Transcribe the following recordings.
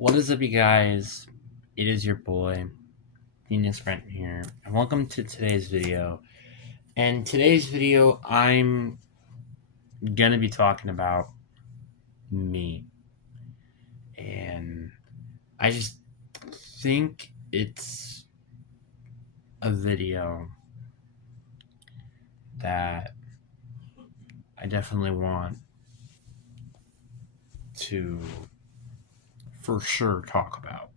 What is up, you guys? It is your boy, Venus Brent here, and welcome to today's video. And today's video, I'm gonna be talking about me, and I just think it's a video that I definitely want to for sure talk about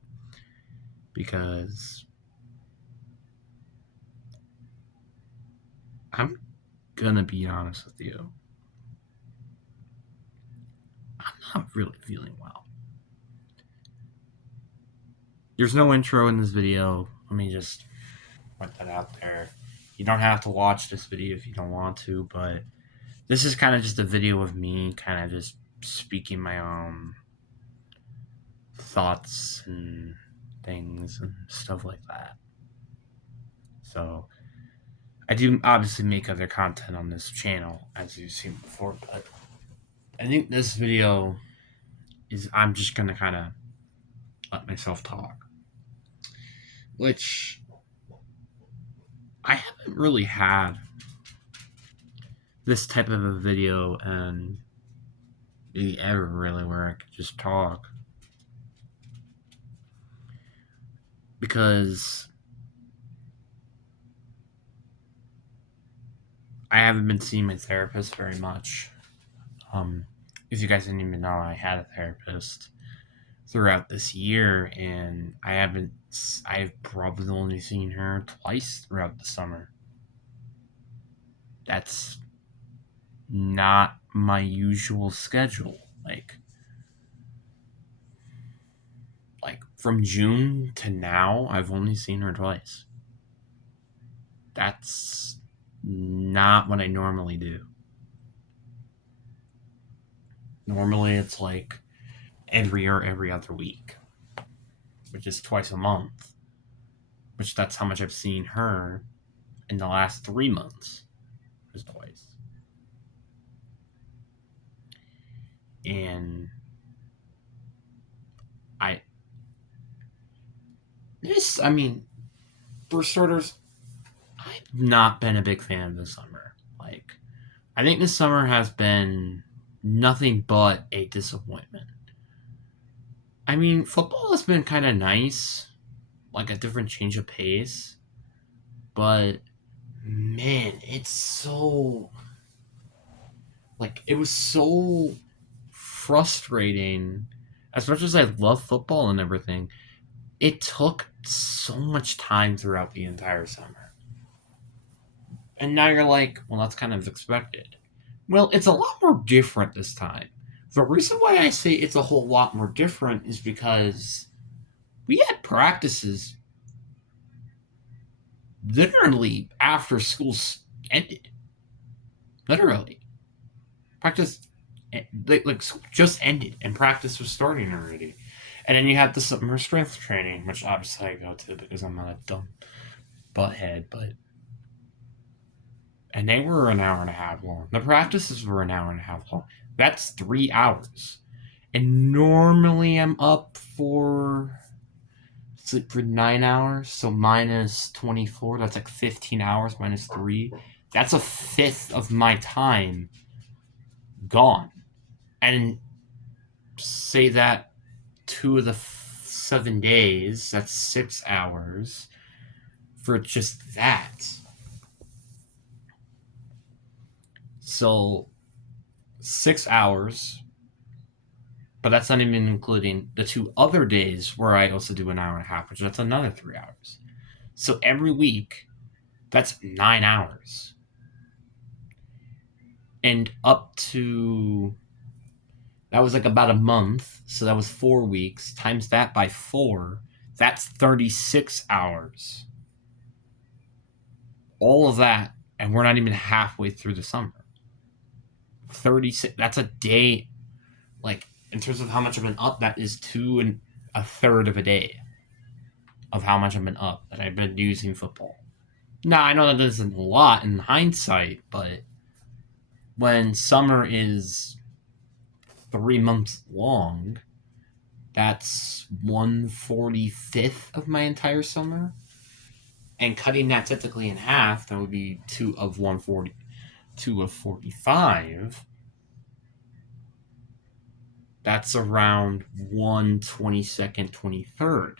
because I'm gonna be honest with you. I'm not really feeling well. There's no intro in this video. Let me just put that out there. You don't have to watch this video if you don't want to, but this is kind of just a video of me kind of just speaking my own thoughts and things and stuff like that. So I do obviously make other content on this channel, as you've seen before, but I think this video is I'm just gonna kind of let myself talk, which I haven't really had this type of a video and maybe ever really where I could just talk, because I haven't been seeing my therapist very much. If you guys didn't even know, I had a therapist throughout this year, and I've probably only seen her twice throughout the summer. That's not my usual schedule. Like from June to now, I've only seen her twice. That's not what I normally do. Normally it's like every or every other week, which is twice a month, which that's how much I've seen her in the last 3 months, is twice. And for starters, I've not been a big fan of this summer. Like, I think this summer has been nothing but a disappointment. I mean, football has been kind of nice, like a different change of pace, but man, it was so frustrating. As much as I love football and everything, it took so much time throughout the entire summer. And now you're like, well, that's kind of expected. Well, it's a lot more different this time. The reason why I say it's a whole lot more different is because we had practices literally after school ended. Literally. Practice just ended and practice was starting already. And then you had the summer strength training, which obviously I go to because I'm not a dumb butthead, and they were an hour and a half long. The practices were an hour and a half long. That's 3 hours. And normally I'm up for sleep for 9 hours, so minus 24, that's like 15 hours minus 3. That's a fifth of my time gone. And say that 2 of the 7 days, that's 6 hours for just that. So 6 hours, but that's not even including the 2 other days where I also do an hour and a half, which that's another 3 hours. So every week, that's 9 hours. And up to, that was like about a month, so that was 4 weeks. Times that by 4, that's 36 hours. All of that, and we're not even halfway through the summer. 36, that's a day. Like, in terms of how much I've been up, that is 2 1/3 of a day of how much I've been up that I've been using football. Now, I know that isn't a lot in hindsight, but when summer is 3 months long, That's 1/45th of my entire summer. And cutting that typically in half, that would be 2 of 140, 2 of 45. That's around 1/22nd, 23rd,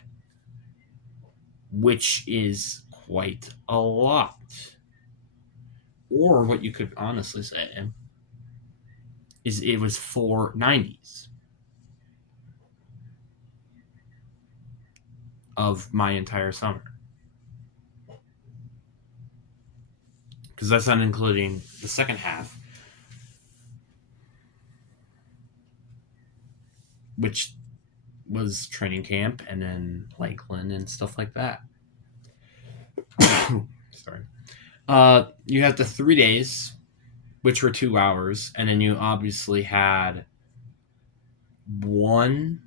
which is quite a lot. Or what you could honestly say is it was 4/90s of my entire summer. Because that's not including the second half, which was training camp and then Lakeland and stuff like that. Sorry. You had the 3 days, which were 2 hours, and then you obviously had one.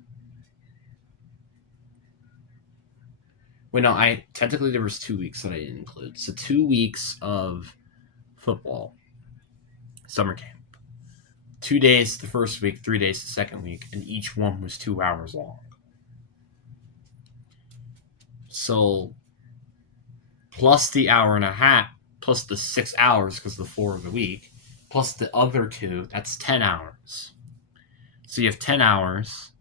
Wait, no, I technically there was 2 weeks that I didn't include. So 2 weeks of football, summer camp. 2 days the first week, 3 days the second week, and each one was 2 hours long. So plus the hour and a half, plus the 6 hours because the 4 of the week, plus the other 2, that's 10 hours. So you have 10 hours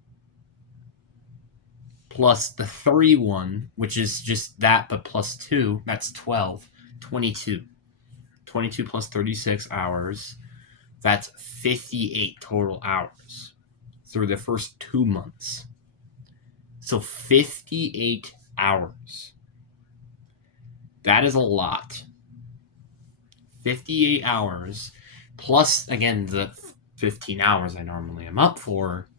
plus the 3 one, which is just that, but plus 2, that's 12, 22. 22 plus 36 hours, that's 58 total hours through the first 2 months. So 58 hours. That is a lot. 58 hours plus, again, the 15 hours I normally am up for,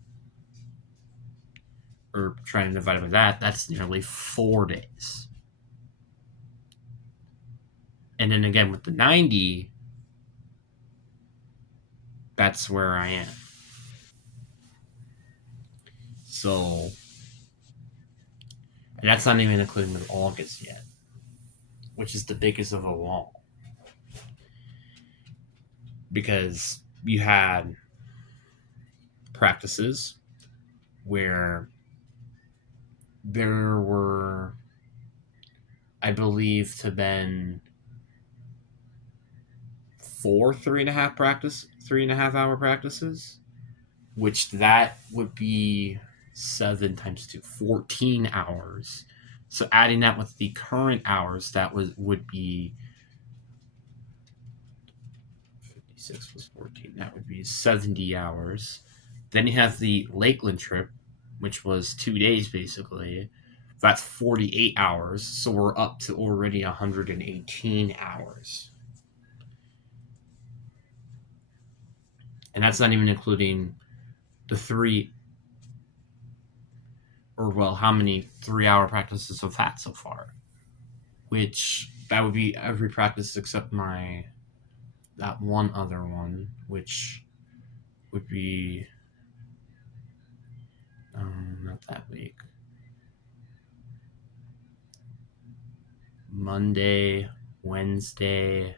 or trying to divide it by that, that's nearly 4 days. And then again with the 90, that's where I am. So, and that's not even including with August yet, which is the biggest of them all. Because you had practices where there were, I believe, to been 4 3.5 hour practices, which that would be 7 times 2, 14 hours. So adding that with the current hours, that would be 56 plus 14. That would be 70 hours. Then you have the Lakeland trip, which was 2 days basically. That's 48 hours. So we're up to already 118 hours. And that's not even including the 3, or well, how many 3-hour practices I've had so far. Which, that would be every practice except that one other one, which would be, not that week. Monday, Wednesday,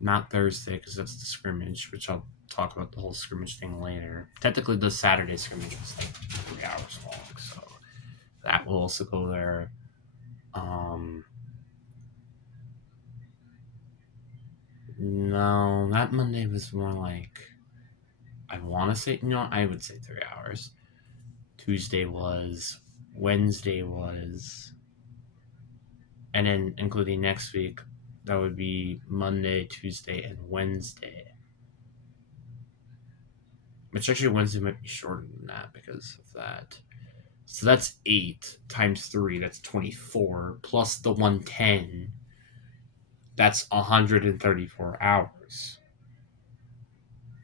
not Thursday because that's the scrimmage, which I'll talk about the whole scrimmage thing later. Technically, the Saturday scrimmage was like 3 hours long, so that will also go there. No, that Monday was more like, I want to say, I would say 3 hours. Tuesday was, Wednesday was, and then including next week, that would be Monday, Tuesday, and Wednesday. Which actually Wednesday might be shorter than that because of that. So that's 8 times 3, that's 24, plus the 110, that's 134 hours.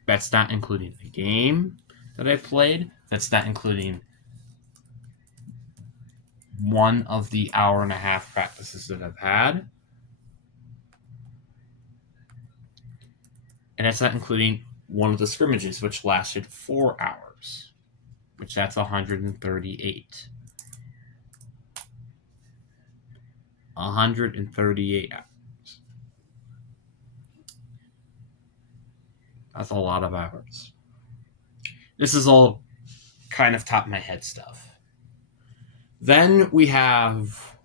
That's not including the game that I've played. That's not including one of the hour and a half practices that I've had. And that's not including one of the scrimmages, which lasted 4 hours, which that's 138. 138 hours. That's a lot of hours. This is all kind of top of my head stuff. Then we have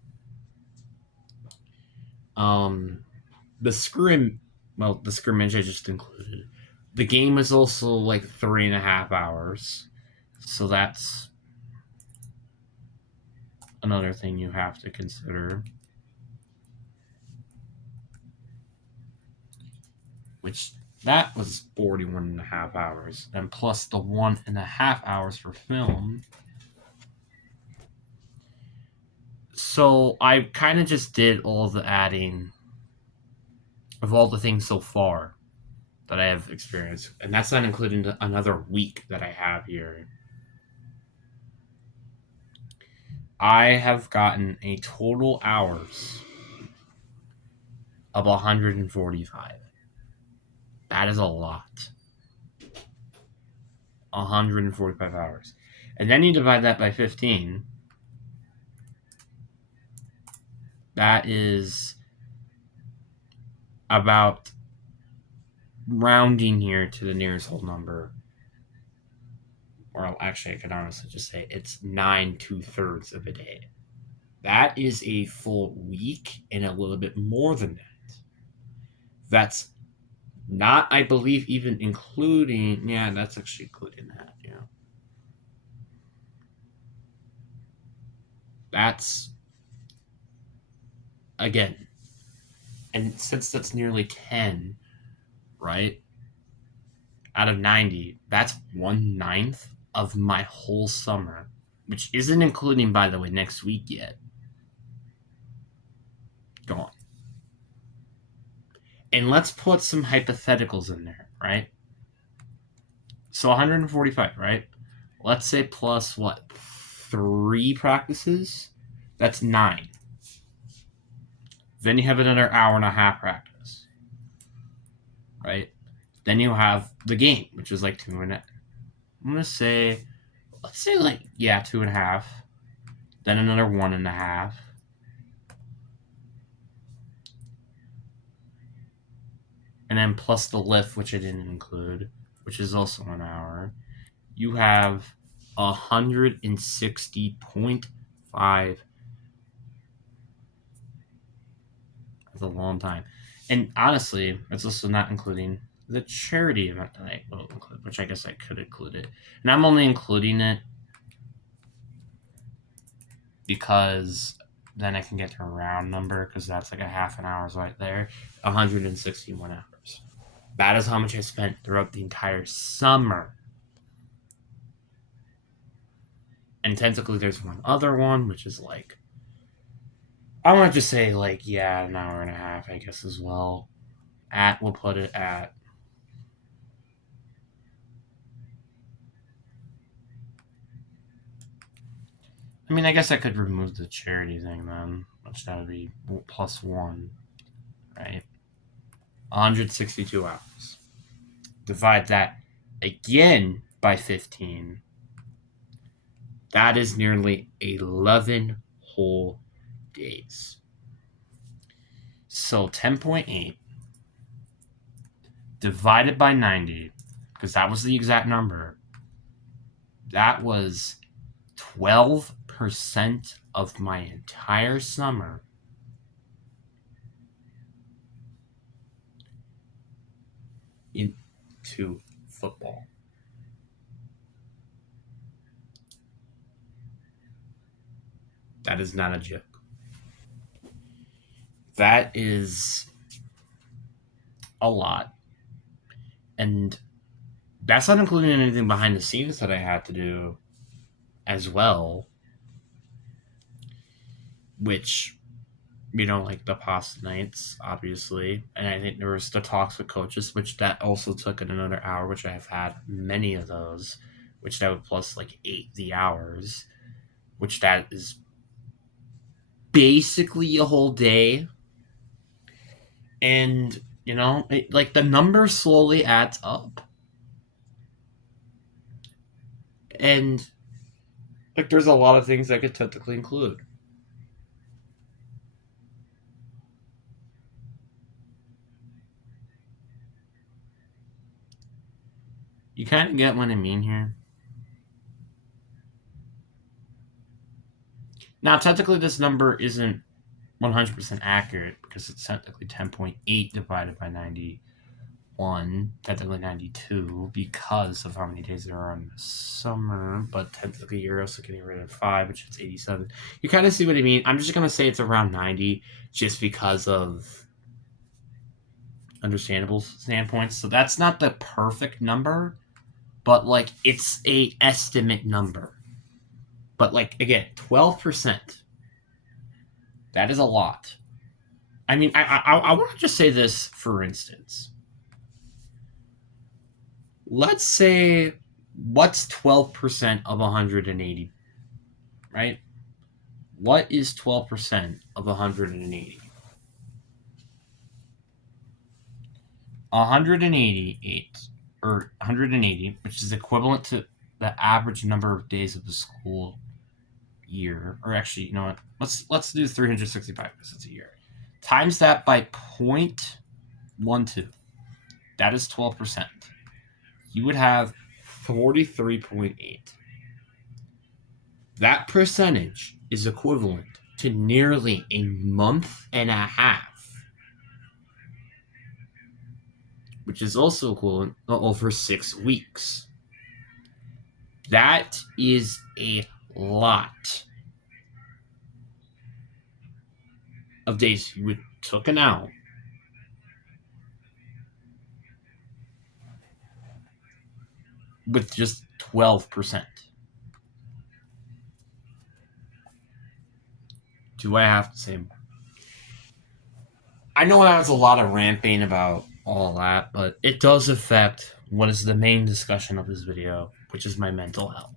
the scrimmage I just included. The game is also like 3.5 hours. So that's another thing you have to consider. Which that was 41.5 hours. And plus the 1.5 hours for film. So I kind of just did all the adding of all the things so far that I have experienced. And that's not including another week that I have here. I have gotten a total hours of 145. That is a lot. 145 hours. And then you divide that by 15. That is about, rounding here to the nearest whole number. Or actually, I could honestly just say it's 9 2/3 of a day. That is a full week and a little bit more than that. That's not, I believe, even including, yeah, that's actually including that, yeah. That's, again, and since that's nearly 10, right, out of 90, that's 1/9 of my whole summer, which isn't including, by the way, next week yet. Gone. And let's put some hypotheticals in there, right? So 145, right? Let's say plus what? 3 practices? That's 9. Then you have another hour and a half practice, right? Then you have the game, which is like 2.5. I'm gonna say, let's say like, yeah, 2.5. Then another 1.5. And then plus the lift, which I didn't include, which is also an hour. You have 160.5. That's a long time. And honestly, it's also not including the charity event that I will include, which I guess I could include it. And I'm only including it because then I can get to a round number, because that's like a half an hour's right there. 161 hours. That is how much I spent throughout the entire summer. And technically there's one other one, which is like, I want to just say like, yeah, an hour and a half, I guess, as well. We'll put it at, I mean, I guess I could remove the charity thing then, which that would be +1, right? 162 hours. Divide that again by 15. That is nearly 11 whole days. So 10.8 divided by 90, because that was the exact number, that was 12% of my entire summer into football. That is not a joke. That is a lot. And that's not including anything behind the scenes that I had to do as well, which, like the pasta nights, obviously. And I think there was the talks with coaches, which that also took another hour, which I have had many of those, which that would plus like 80 hours, which that is basically a whole day. And, like the number slowly adds up. And like there's a lot of things I could technically include. You kind of get what I mean here. Now, technically, this number isn't 100% accurate because it's technically 10.8 divided by 91, technically 92, because of how many days there are in the summer, but technically you're also getting rid of 5, which is 87. You kind of see what I mean. I'm just going to say it's around 90 just because of understandable standpoints. So that's not the perfect number, but like it's a estimate number. But like again, 12%. That is a lot. I mean, I want to just say this for instance. Let's say what's 12% of 180, right? What is 12% of 180? 188 or 180, which is equivalent to the average number of days of the school year, or actually, you know what? Let's do 365 because it's a year. Times that by 0.12. That is 12%. You would have 43.8. That percentage is equivalent to nearly a month and a half, which is also equivalent to over 6 weeks. That is a lot of days you would took an out with just 12%. Do I have to say more? I know that was a lot of ranting about all that, but it does affect what is the main discussion of this video, which is my mental health.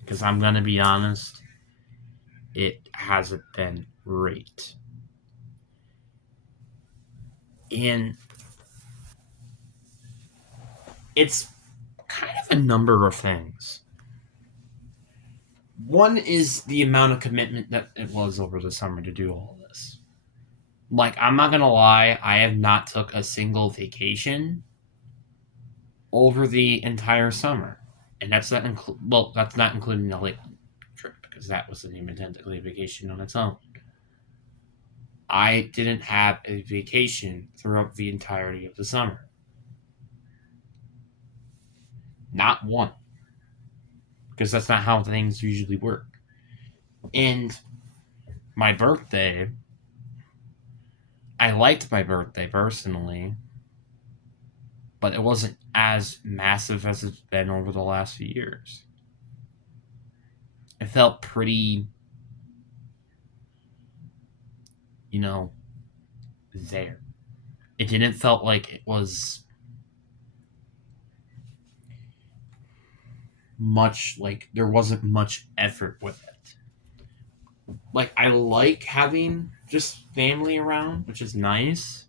Because I'm going to be honest, it hasn't been great. And it's kind of a number of things. One is the amount of commitment that it was over the summer to do all this. Like, I'm not going to lie, I have not took a single vacation over the entire summer. And that's not that's not including the Lakeland trip, because that wasn't even technically a vacation on its own. I didn't have a vacation throughout the entirety of the summer. Not one. Because that's not how things usually work. And my birthday, I liked my birthday personally, but it wasn't as massive as it's been over the last few years. It felt pretty, there. It didn't felt like it was much, like there wasn't much effort with it. Like, I like having just family around, which is nice,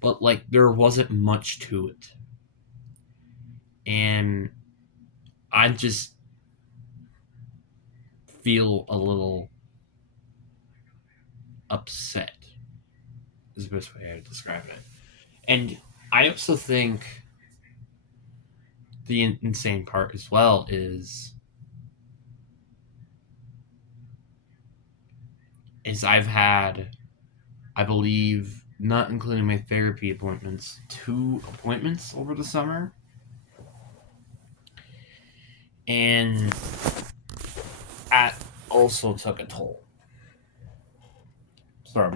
but like there wasn't much to it. And I just feel a little upset is the best way I would describe it. And I also think the insane part as well is I've had, I believe, not including my therapy appointments, 2 appointments over the summer. And that also took a toll. Sorry,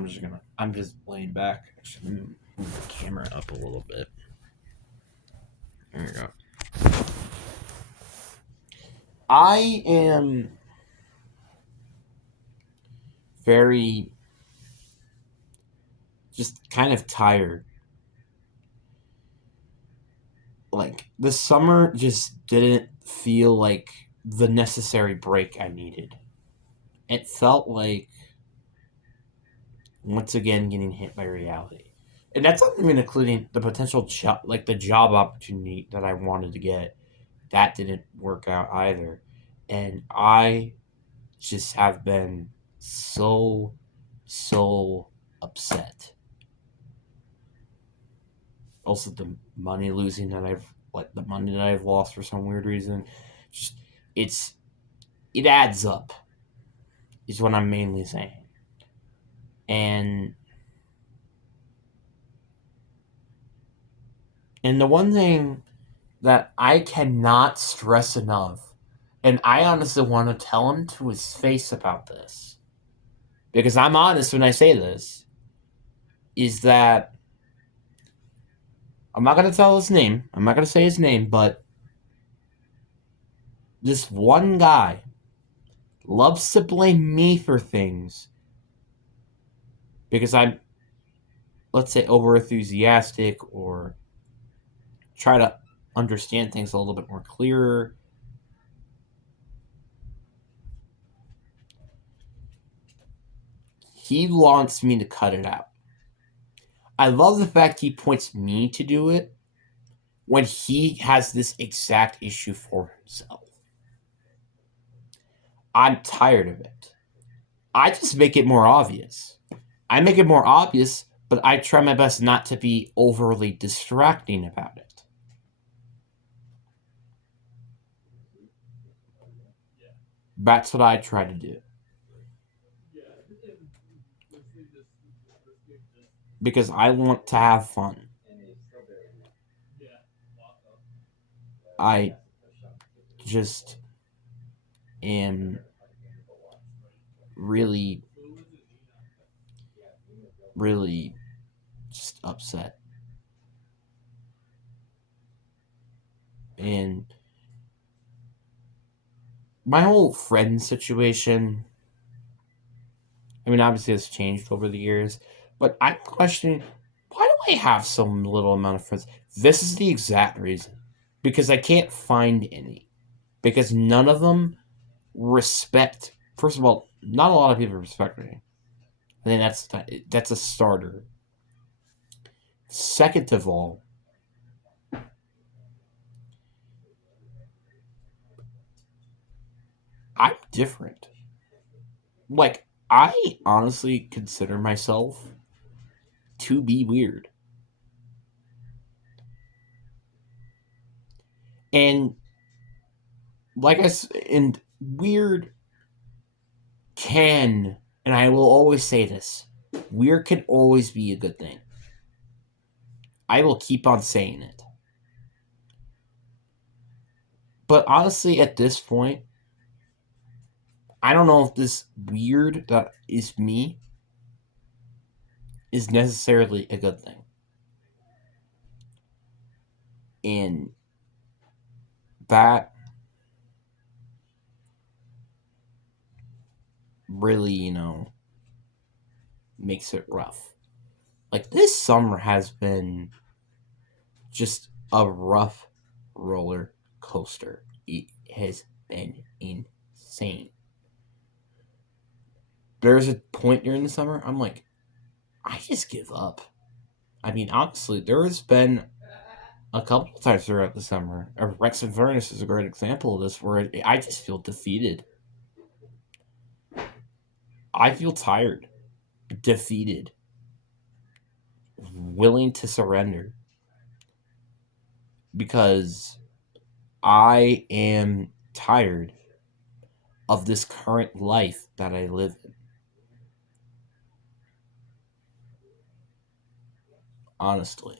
I'm just laying back. Actually, move the camera up a little bit. There we go. I am very just kind of tired. Like, the summer just didn't feel like the necessary break I needed. It felt like, once again, getting hit by reality. And that's not even including the potential job, like the job opportunity that I wanted to get. That didn't work out either. And I just have been so upset. Also, the money losing that the money that I've lost for some weird reason, just it adds up. is what I'm mainly saying. And the one thing that I cannot stress enough, and I honestly want to tell him to his face about this, because I'm honest when I say this, is that I'm not going to tell his name. I'm not going to say his name, but this one guy loves to blame me for things because I'm, let's say, over enthusiastic or try to understand things a little bit more clearer. He wants me to cut it out. I love the fact he points me to do it when he has this exact issue for himself. I'm tired of it. I just make it more obvious. I make it more obvious, but I try my best not to be overly distracting about it. That's what I try to do. Because I want to have fun. I just am really, really just upset. And my whole friend situation, I mean, obviously it's changed over the years, but I'm questioning, why do I have so little amount of friends? This is the exact reason. Because I can't find any. Because none of them respect. First of all, not a lot of people respect me. I think that's a starter. Second of all, I'm different. Like, I honestly consider myself to be weird. And and weird can, and I will always say this, weird can always be a good thing. I will keep on saying it. But honestly, at this point, I don't know if this weird that is me is necessarily a good thing. And that really, makes it rough. Like, this summer has been just a rough roller coaster. It has been insane. There's a point during the summer, I'm like, I just give up. I mean, honestly, there has been a couple of times throughout the summer. Rex and Furnace is a great example of this, where I just feel defeated. I feel tired, defeated, willing to surrender because I am tired of this current life that I live in. Honestly.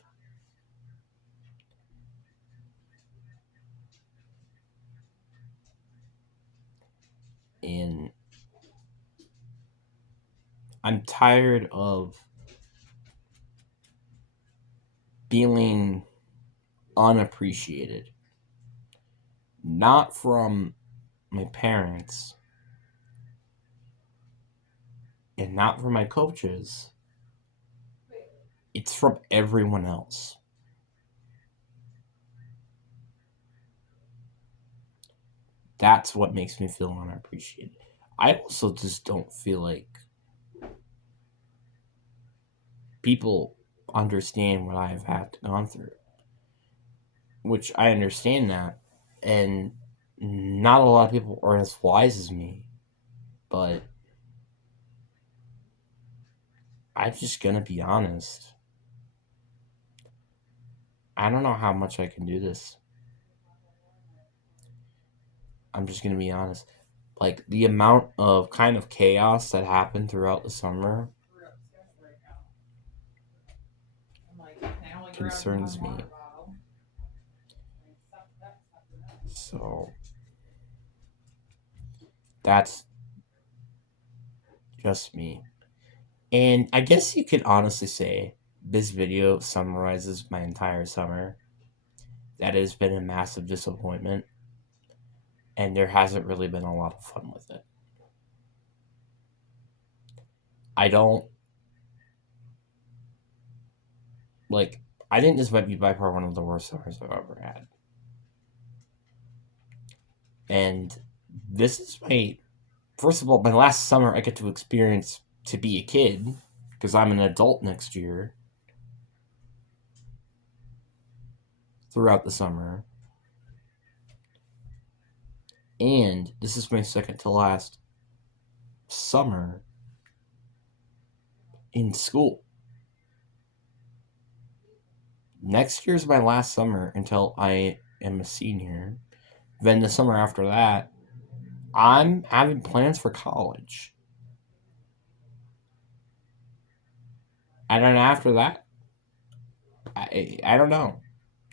And I'm tired of feeling unappreciated. Not from my parents and not from my coaches. It's from everyone else. That's what makes me feel unappreciated. I also just don't feel like people understand what I've had to gone through, which I understand that, and not a lot of people are as wise as me, but I'm just gonna be honest. I don't know how much I can do this. I'm just gonna be honest. like the amount of kind of chaos that happened throughout the summer concerns me. So that's just me. And I guess you could honestly say this video summarizes my entire summer. That has been a massive disappointment, and there hasn't really been a lot of fun with it. I don't like. I think this might be by far one of the worst summers I've ever had. And this is my first of all, my last summer I get to experience to be a kid because I'm an adult next year throughout the summer. And this is my second to last summer in school. Next year's my last summer until I am a senior. Then the summer after that, I'm having plans for college. And then after that, I don't know.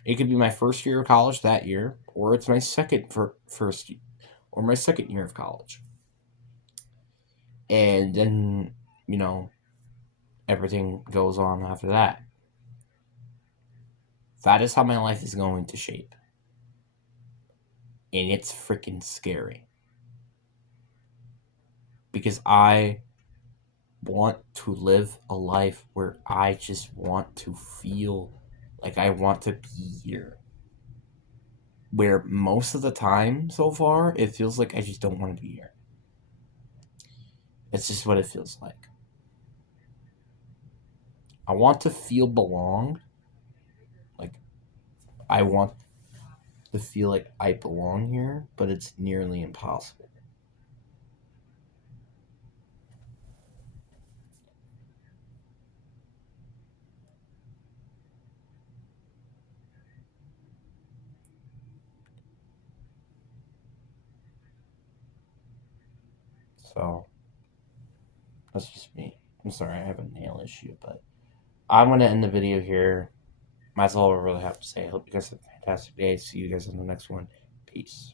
It could be my first year of college that year, or it's my first or my second year of college. And then, you know, everything goes on after that. That is how my life is going to shape. And it's freaking scary. Because I want to live a life where I just want to feel like I want to be here. Where most of the time so far, it feels like I just don't want to be here. It's just what it feels like. I want to feel belonged. Like, I want to feel like I belong here, but it's nearly impossible. So, that's just me. I'm sorry, I have a nail issue, but I'm going to end the video here. That's all I really have to say. I hope you guys have a fantastic day. See you guys in the next one. Peace.